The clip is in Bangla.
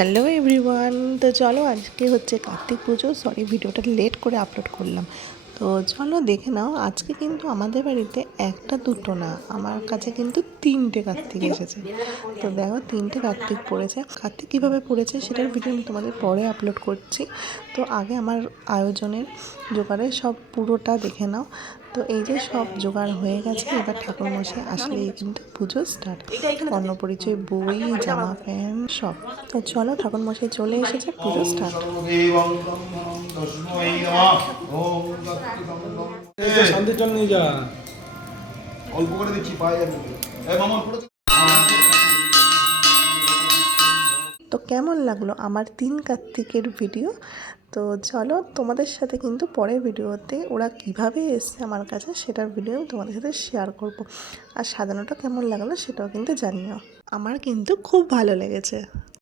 হ্যালো এভরিওয়ান, তো চলো আজকে হচ্ছে কার্তিক পুজো। সরি, ভিডিওটা লেট করে আপলোড করলাম। তো চলো দেখে নাও। আজকে কিন্তু আমাদের বাড়িতে একটা দুটো না, আমার কাছে কিন্তু তিনটে কার্তিক এসেছে। তো দেখো, তিনটে কার্তিক পড়েছে। কার্তিক কীভাবে পড়েছে সেটার ভিডিও আমি তোমাদের পরে আপলোড করছি। তো আগে আমার আয়োজনের জোগাড়ের সব পুরোটা দেখে নাও। তো এই যে সব জোগাড় হয়ে গেছে, এবার ঠাকুরমশাই আসলেই কিন্তু পুজো স্টার্ট। বর্ণপরিচয় বই, জামা প্যান্ট সব। তো চলো, ঠাকুরমশাই চলে এসেছে, পুজো স্টার্ট। শান্তি জল নিয়ে যা। অল্প করে দিচ্ছি পায়ে তো কেমন লাগলো আমার 3 কার্তিকের ভিডিও? তো চলো, তোমাদের সাথে কিন্তু পরের ভিডিওতে ওরা কিভাবে এসছে আমার কাছে সেটার ভিডিও আমি তোমাদের সাথে শেয়ার করব। আর সাজানোটা কেমন লাগলো সেটাও কিন্তু জানিও। আমার কিন্তু খুব ভালো লেগেছে।